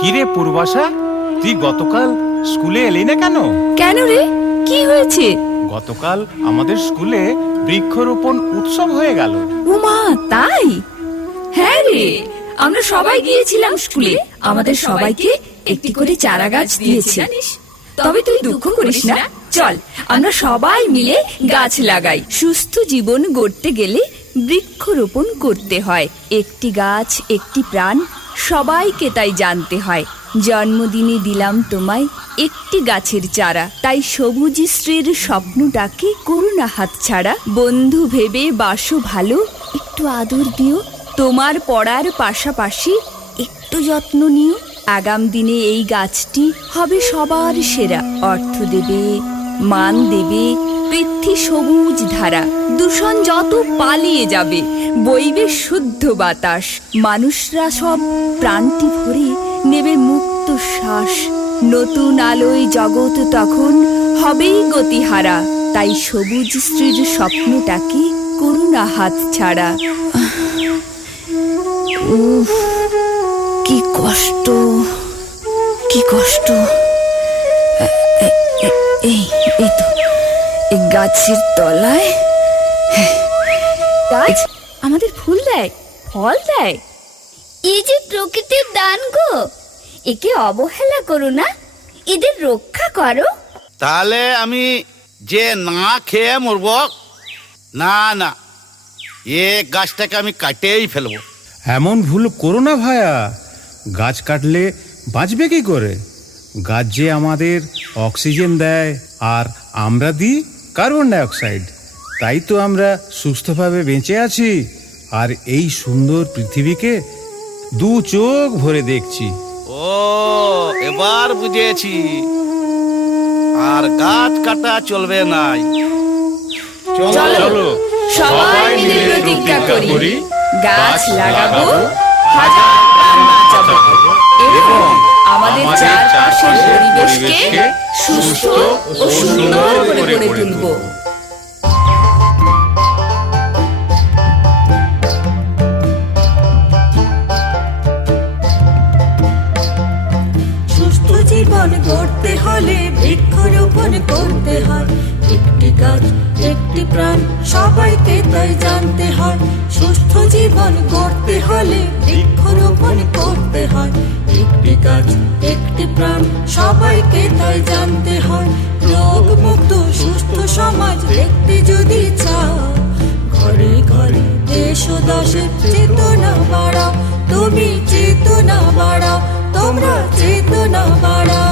কিরে পূর্বাশা, তুই গতকাল স্কুলে এলি না কেন? কেন রে, কি হয়েছে? গতকাল আমাদের স্কুলে বৃক্ষরোপণ উৎসব হয়ে গেল। উমা, তাই? হ্যাঁ রে, আমরা সবাই গিয়েছিলাম স্কুলে। আমাদের সবাইকে একটি করে চারা গাছ দিয়েছে। তবে তুই দুঃখ করিস না, চল আমরা সবাই মিলে গাছ লাগাই। সুস্থ জীবন গড়তে গেলে বৃক্ষরোপণ করতে হয়। একটি গাছ একটি প্রাণ, সবাইকে তাই জানতে হয়। জন্মদিনে দিলাম তোমায় একটি গাছের চারা, তাই সবুজ শ্রীর স্বপ্নটাকে করো না হাতছাড়া। বন্ধু ভেবে বাসো ভালো, একটু আদর দিও। তোমার পড়ার পাশাপাশি একটু যত্ন নিও। আগাম দিনে এই গাছটি হবে সবার সেরা। অর্থ দেবে, মান দেবে, পৃথ্বী সবুজ ধারা। দূষণ যত পালিয়ে যাবে, বইবে শুদ্ধ বাতাস। মানুষরা সব প্রাণটি ভরে নেবে মুক্ত শ্বাস। নতুন আলোয় জগৎ তখন হবেই গতিহারা। তাই সবুজ স্ত্রীর স্বপ্নটাকে করুণা হাত ছাড়া। উফ, কি কষ্ট, কি কষ্ট। এই তো এই গাছের তলায় গাছ আমাদের ফুল দেয়, ফল দেয়। এই যে প্রকৃতির দান গো, একে অবহেলা করো না, এদের রক্ষা করো। তাহলে আমি যে না খেয়ে মরব না, না, এ গাছটাকে আমি কাটেই ফেলবো। এমন ভুল করো না ভায়া, গাছ কাটলে বাঁচবে কি করে? গাছ যে আমাদের অক্সিজেন দেয় আর আমরা দিই কার্বন ডাইঅক্সাইড। তাই তো আমরা সুস্থভাবে বেঁচে আছি আর এই সুন্দর পৃথিবীকে দু চোখ ভরে দেখছি। ও, এবার বুঝেছি। আর গাছ কাটা চলবে নাই। চলো সবাই মিলে প্রতিজ্ঞা করি, গাছ লাগাবো, হাজার প্রাণ বাঁচাবো এবং আমাদের চারপাশের পরিবেশকে সুস্থ ও সুন্দর করে গড়ে তুলবো। সুস্থ জীবন গড়তে হলে বৃক্ষরোপণ করতে হয়। একটি গাছ একটি প্রাণ, সবাইকে তাই জানতে হয়। সুস্থ জীবন গড়তে হলে বৃক্ষরোপণ করতে হয়। একটি গাছ একটি প্রাণ, সবাইকে তাই জানতে হয়। রোগ মুক্ত সুস্থ সমাজ দেখতে যদি চাও, ঘরে ঘরে দেশ ও দশের চেতনা বাড়াও। তুমি চেতনা বাড়াও, তোমরা চেতনা বাড়াও।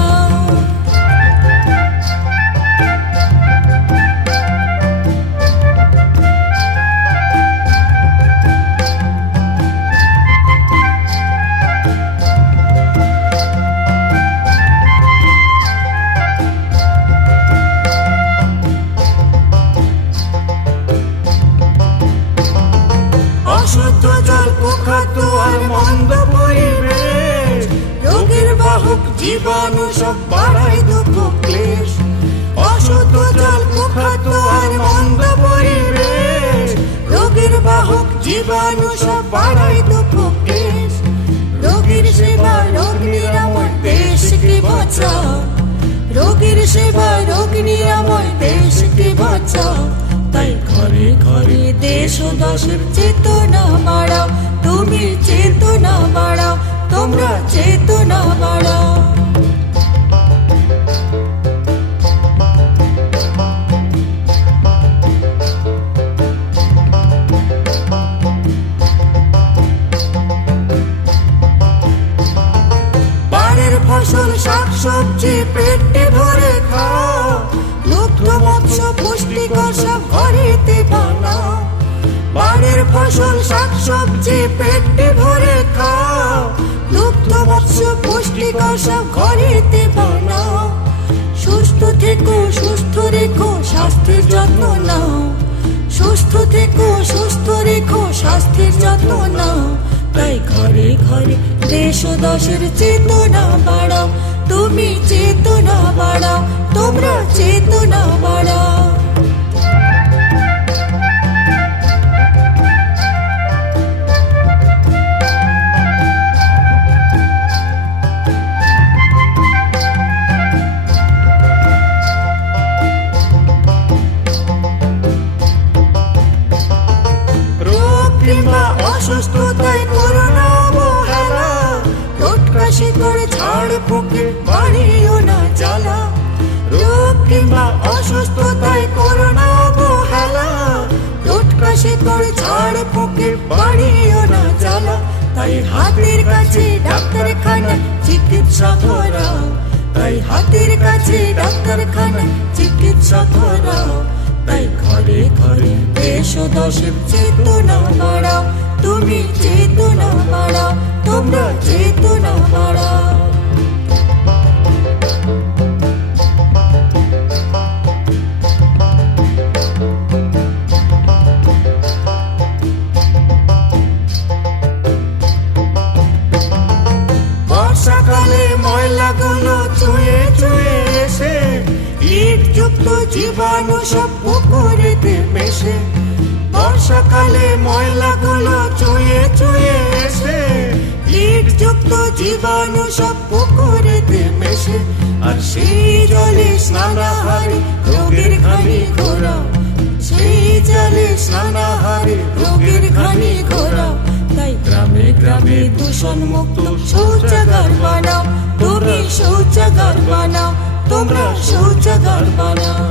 অশুদ্ধ জল, কুখাদ্য আর মন্দ পরিবেশ, রোগের বাহক জীবাণু সব বাড়ায় দুঃখ ক্লেশ। অশুদ্ধ জল, কুখাদ্য আর মন্দ পরিবেশ, রোগের বাহক জীবাণু সব বাড়ায় দুঃখ ক্লেশ। রোগীর সেবা রোগ নিরাময়, দেশকে বাঁচাও। রোগীর সেবা রোগ নিরাময়, দেশকে বাঁচাও। তাই ঘরে ঘরে দেশ ও দশের চেতনা বাড়াও। তুমি চেতনা বাড়াও, তোমরা চেতনা বাড়াও। বাড়ির ফসল শাকসবজি পেটে ভরে খাও। দুগ্ধ মৎস্য পুষ্টিকর সব ঘরেতে বানাও। বাড়ির ফসল শাকসবজি পেটে ভরে খাও। দুগ্ধ মৎস্য পুষ্টিকর সব ঘরেতে বানাও। সুস্থ থেকো, সুস্থ রেখো, স্বাস্থ্যের যত্ন নাও। সুস্থ থেকো, সুস্থ রেখো, স্বাস্থ্যের যত্ন নাও। তাই ঘরে ঘরে দেশ ও দশের চেতনা বাড়াও। তুমি চেতনা বাড়াও, তোমরা চেতনা বাড়াও। চিকিৎসা করাও, তাই হাতের কাছে ডাক্তারখানা চিকিৎসা করাও, তাই ঘরে ঘরে দেশ ও দশের চেতনা বাড়াও, তুমি চেতনা বাড়াও, তোমরা চেতনা বাড়াও। বর্ষাকালে ময়লাগুলো চুয়ে চুয়ে এসে ইটযুক্ত জীবাণু সব পুকুরেতে মেশে। বর্ষাকালে ময়লাগুলো চুয়ে চুয়ে এসে ইটযুক্ত জীবাণু সব পুকুরেতে মেশে। আর সেই জলে স্নানাহারে রোগের ঘানি ঘোরাও, সেই জলে স্নানাহারে রোগের ঘানি ঘোরাও, তাই গ্রামে গ্রামে দূষণ মুক্ত শৌচাগার বানাও, তুমি শৌচাগার বানাও, তোমরা শৌচাগার বানাও।